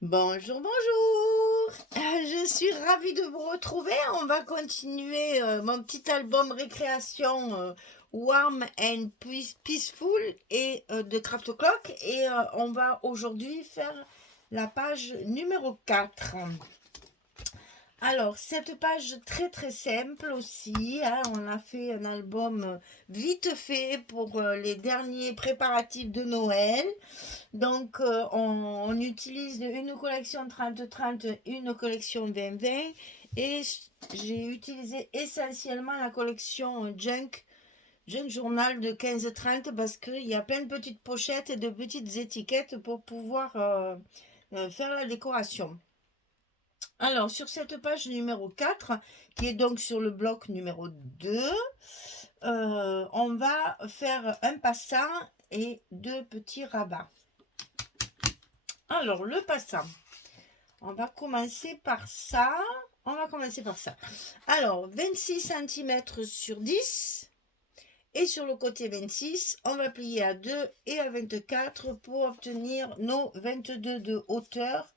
Bonjour, bonjour. Je suis ravie de vous retrouver. On va continuer mon petit album récréation Warm and Peaceful et de Craft Clock. Et on va aujourd'hui faire la page numéro 4. Alors, cette page très très simple aussi, hein, on a fait un album vite fait pour les derniers préparatifs de Noël. Donc, on utilise une collection 30-30, une collection 20-20. Et j'ai utilisé essentiellement la collection Junk Journal de 15-30 parce qu'il y a plein de petites pochettes et de petites étiquettes pour pouvoir faire la décoration. Alors, sur cette page numéro 4, qui est donc sur le bloc numéro 2, on va faire un passant et deux petits rabats. Alors, le passant, on va commencer par ça. Alors, 26 cm sur 10. Et sur le côté 26, on va plier à 2 et à 24 pour obtenir nos 22 de hauteur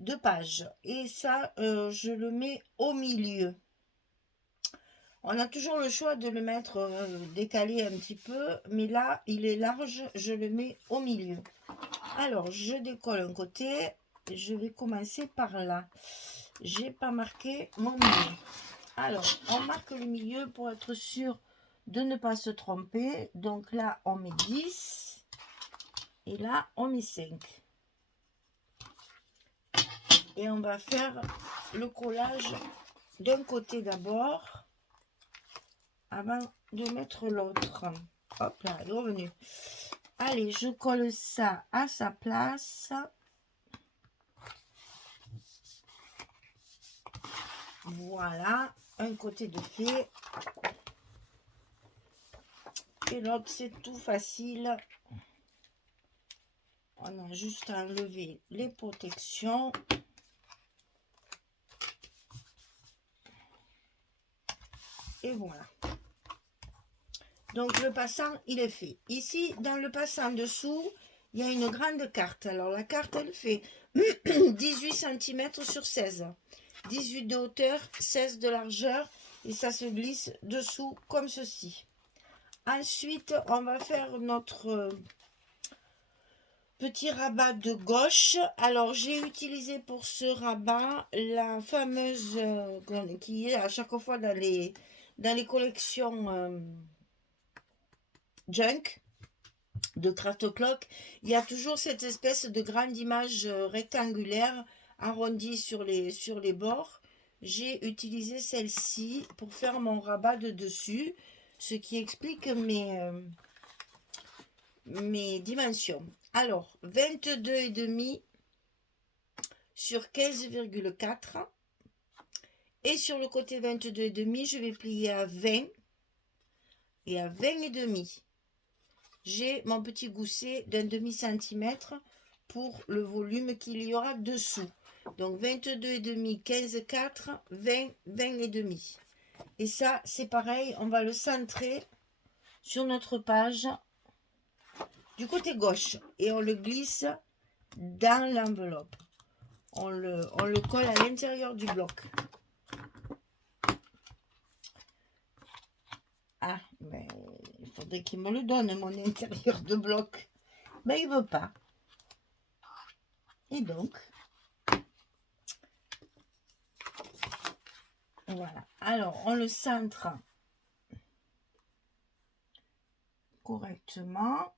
de page. Et ça, je le mets au milieu. On a toujours le choix de le mettre décalé un petit peu, mais là, il est large, je le mets au milieu. Alors, je décolle un côté, je vais commencer par là. J'ai pas marqué mon milieu. Alors, on marque le milieu pour être sûr de ne pas se tromper. Donc là, on met 10 et là, on met 5. Et on va faire le collage d'un côté d'abord avant de mettre l'autre. Hop là, elle est revenue. Allez, je colle ça à sa place. Voilà, un côté de fait. Et l'autre, c'est tout facile. On a juste à enlever les protections. Et voilà. Donc, le passant, il est fait. Ici, dans le passant dessous, il y a une grande carte. Alors, la carte, elle fait 18 cm sur 16. 18 de hauteur, 16 de largeur. Et ça se glisse dessous comme ceci. Ensuite, on va faire notre petit rabat de gauche. Alors, j'ai utilisé pour ce rabat la fameuse qui est à chaque fois dans les collections Junk de Craft Clock. Il y a toujours cette espèce de grande image rectangulaire arrondie sur les bords. J'ai utilisé celle-ci pour faire mon rabat de dessus, ce qui explique mes dimensions. Alors, 22,5 sur 15,4. Et sur le côté 22,5, je vais plier à 20 et à 20,5. J'ai mon petit gousset d'un demi-centimètre pour le volume qu'il y aura dessous. Donc 22,5, 15,4, 20, 20,5. Et ça, c'est pareil, on va le centrer sur notre page du côté gauche et on le glisse dans l'enveloppe. On le colle à l'intérieur du bloc. Ah, mais il faudrait qu'il me le donne, mon intérieur de bloc. Mais il ne veut pas. Et donc, voilà. Alors, on le centre correctement.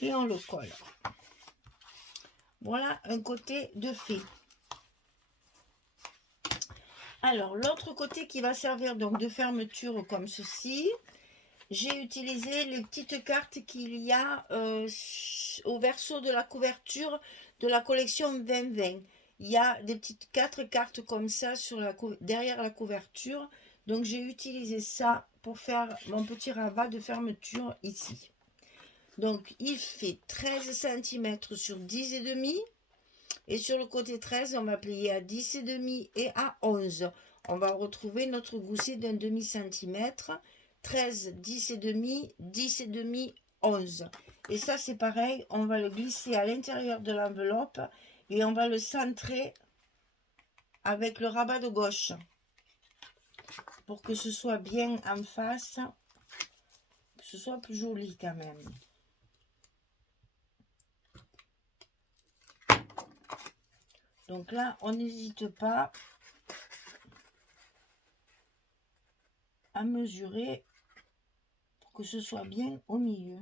Et on le colle. Voilà un côté de fait. Alors, l'autre côté qui va servir donc de fermeture comme ceci, j'ai utilisé les petites cartes qu'il y a au verso de la couverture de la collection 2020. Il y a des petites 4 cartes comme ça derrière la couverture. Donc, j'ai utilisé ça pour faire mon petit rabat de fermeture ici. Donc, il fait 13 cm sur 10,5. Et sur le côté 13, on va plier à 10,5 et à 11. On va retrouver notre gousset d'un demi-centimètre. 13, 10,5, 10,5, 11. Et ça, c'est pareil, on va le glisser à l'intérieur de l'enveloppe et on va le centrer avec le rabat de gauche pour que ce soit bien en face, que ce soit plus joli quand même. Donc là, on n'hésite pas à mesurer pour que ce soit bien au milieu.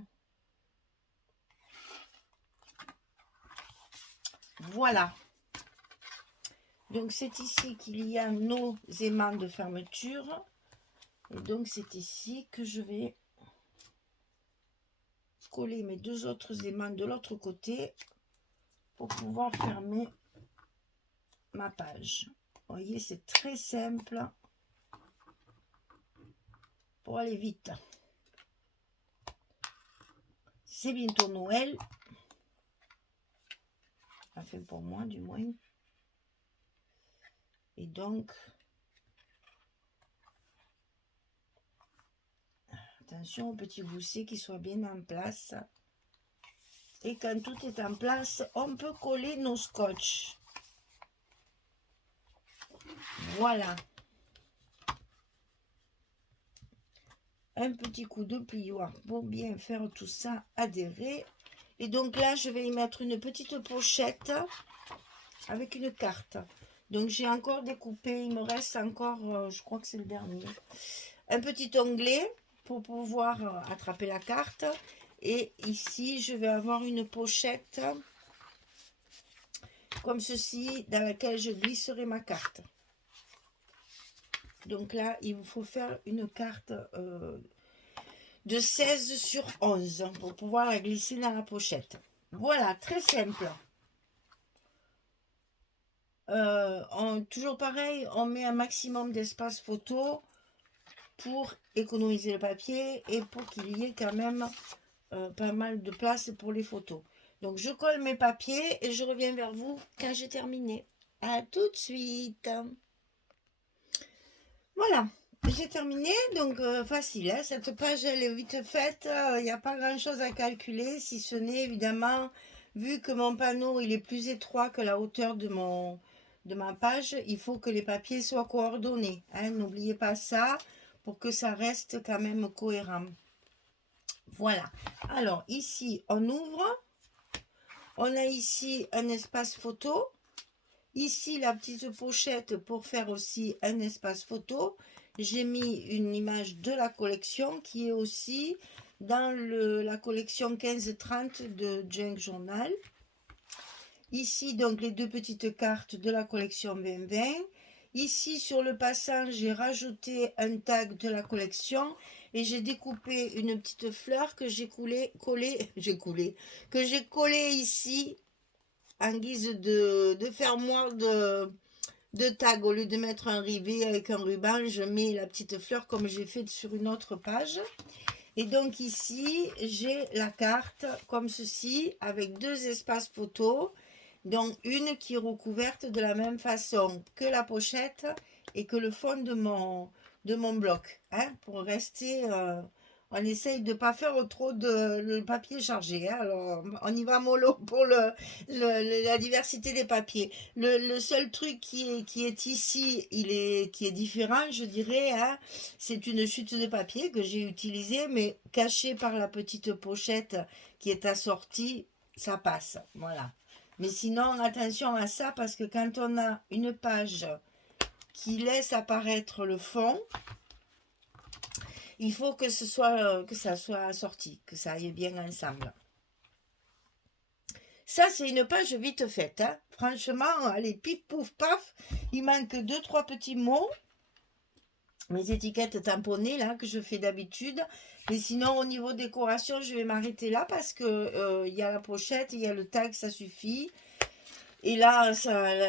Voilà. Donc c'est ici qu'il y a nos aimants de fermeture. Et donc c'est ici que je vais coller mes deux autres aimants de l'autre côté pour pouvoir fermer ma page. Vous voyez, c'est très simple pour aller vite. C'est bientôt Noël. Enfin pour moi du moins. Et donc, attention au petit gousset qui soit bien en place. Et quand tout est en place, on peut coller nos scotch. Voilà. Un petit coup de plioir pour bien faire tout ça adhérer. Et donc là, je vais y mettre une petite pochette avec une carte. Donc j'ai encore découpé, il me reste encore, je crois que c'est le dernier, un petit onglet pour pouvoir attraper la carte. Et ici, je vais avoir une pochette comme ceci dans laquelle je glisserai ma carte. Donc là, il vous faut faire une carte de 16 sur 11 pour pouvoir la glisser dans la pochette. Voilà, très simple. Toujours pareil, on met un maximum d'espace photo pour économiser le papier et pour qu'il y ait quand même pas mal de place pour les photos. Donc je colle mes papiers et je reviens vers vous quand j'ai terminé. À tout de suite. Voilà, j'ai terminé, donc facile, hein, cette page elle est vite faite, il n'y a pas grand chose à calculer, si ce n'est évidemment, vu que mon panneau il est plus étroit que la hauteur de ma page, il faut que les papiers soient coordonnés, hein, n'oubliez pas ça, pour que ça reste quand même cohérent. Voilà, alors ici on ouvre, on a ici un espace photo, ici la petite pochette pour faire aussi un espace photo. J'ai mis une image de la collection qui est aussi dans la collection 15-30 de Junk Journal. Ici donc les deux petites cartes de la collection 2020. Ici sur le passant j'ai rajouté un tag de la collection et j'ai découpé une petite fleur que j'ai collée ici en guise de fermoir de tag. Au lieu de mettre un rivet avec un ruban, je mets la petite fleur comme j'ai fait sur une autre page. Et donc ici, j'ai la carte comme ceci, avec deux espaces photos, dont une qui est recouverte de la même façon que la pochette et que le fond de mon bloc. Hein, pour rester... on essaye de ne pas faire trop de le papier chargé. Hein, alors, on y va mollo pour la diversité des papiers. Le seul truc qui est ici, qui est différent, je dirais, hein, c'est une chute de papier que j'ai utilisée, mais cachée par la petite pochette qui est assortie, ça passe. Voilà. Mais sinon, attention à ça, parce que quand on a une page qui laisse apparaître le fond, il faut que ça soit assorti, que ça aille bien ensemble. Ça, c'est une page vite faite. Hein. Franchement, allez, pif, pouf, paf. Il manque 2-3 petits mots. Mes étiquettes tamponnées, là, que je fais d'habitude. Mais sinon, au niveau décoration, je vais m'arrêter là parce que y a la pochette, il y a le tag, ça suffit. Et là,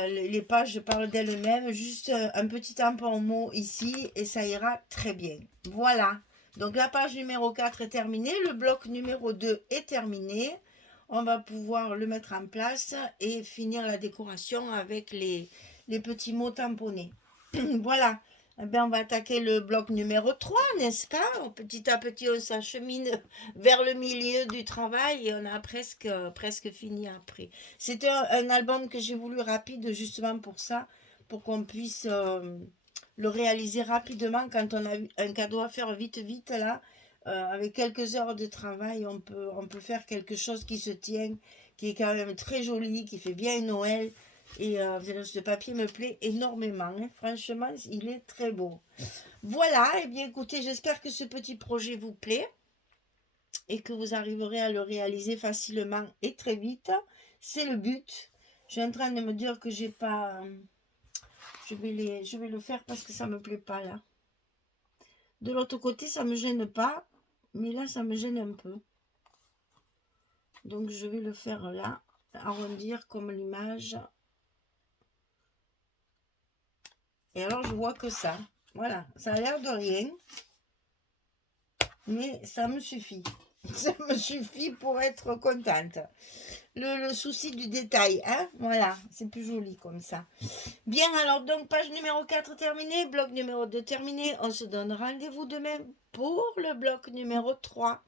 les pages parlent d'elles-mêmes. Juste un petit tampon mot ici et ça ira très bien. Voilà. Donc la page numéro 4 est terminée. Le bloc numéro 2 est terminé. On va pouvoir le mettre en place et finir la décoration avec les petits mots tamponnés. Voilà. Eh bien, on va attaquer le bloc numéro 3, n'est-ce pas? Petit à petit, on s'achemine vers le milieu du travail et on a presque fini après. C'était un album que j'ai voulu rapide justement pour ça, pour qu'on puisse le réaliser rapidement quand on a un cadeau à faire vite, vite là. Avec quelques heures de travail, on peut faire quelque chose qui se tient, qui est quand même très joli, qui fait bien Noël. Et ce papier me plaît énormément, hein. Franchement, il est très beau. Voilà, et bien écoutez, j'espère que ce petit projet vous plaît et que vous arriverez à le réaliser facilement et très vite. C'est le but. Je suis en train de me dire que j'ai pas. Je vais le faire parce que ça me plaît pas là. De l'autre côté, ça me gêne pas, mais là, ça me gêne un peu. Donc, je vais le faire là, arrondir comme l'image. Et alors, je vois que ça. Voilà, ça a l'air de rien, mais ça me suffit. Ça me suffit pour être contente. Le souci du détail, hein? Voilà, c'est plus joli comme ça. Bien, alors donc page numéro 4 terminée, bloc numéro 2 terminé. On se donne rendez-vous demain pour le bloc numéro 3.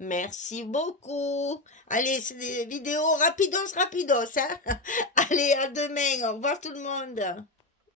Merci beaucoup. Allez, c'est des vidéos rapidos, rapidos, hein? Allez, à demain. Au revoir tout le monde.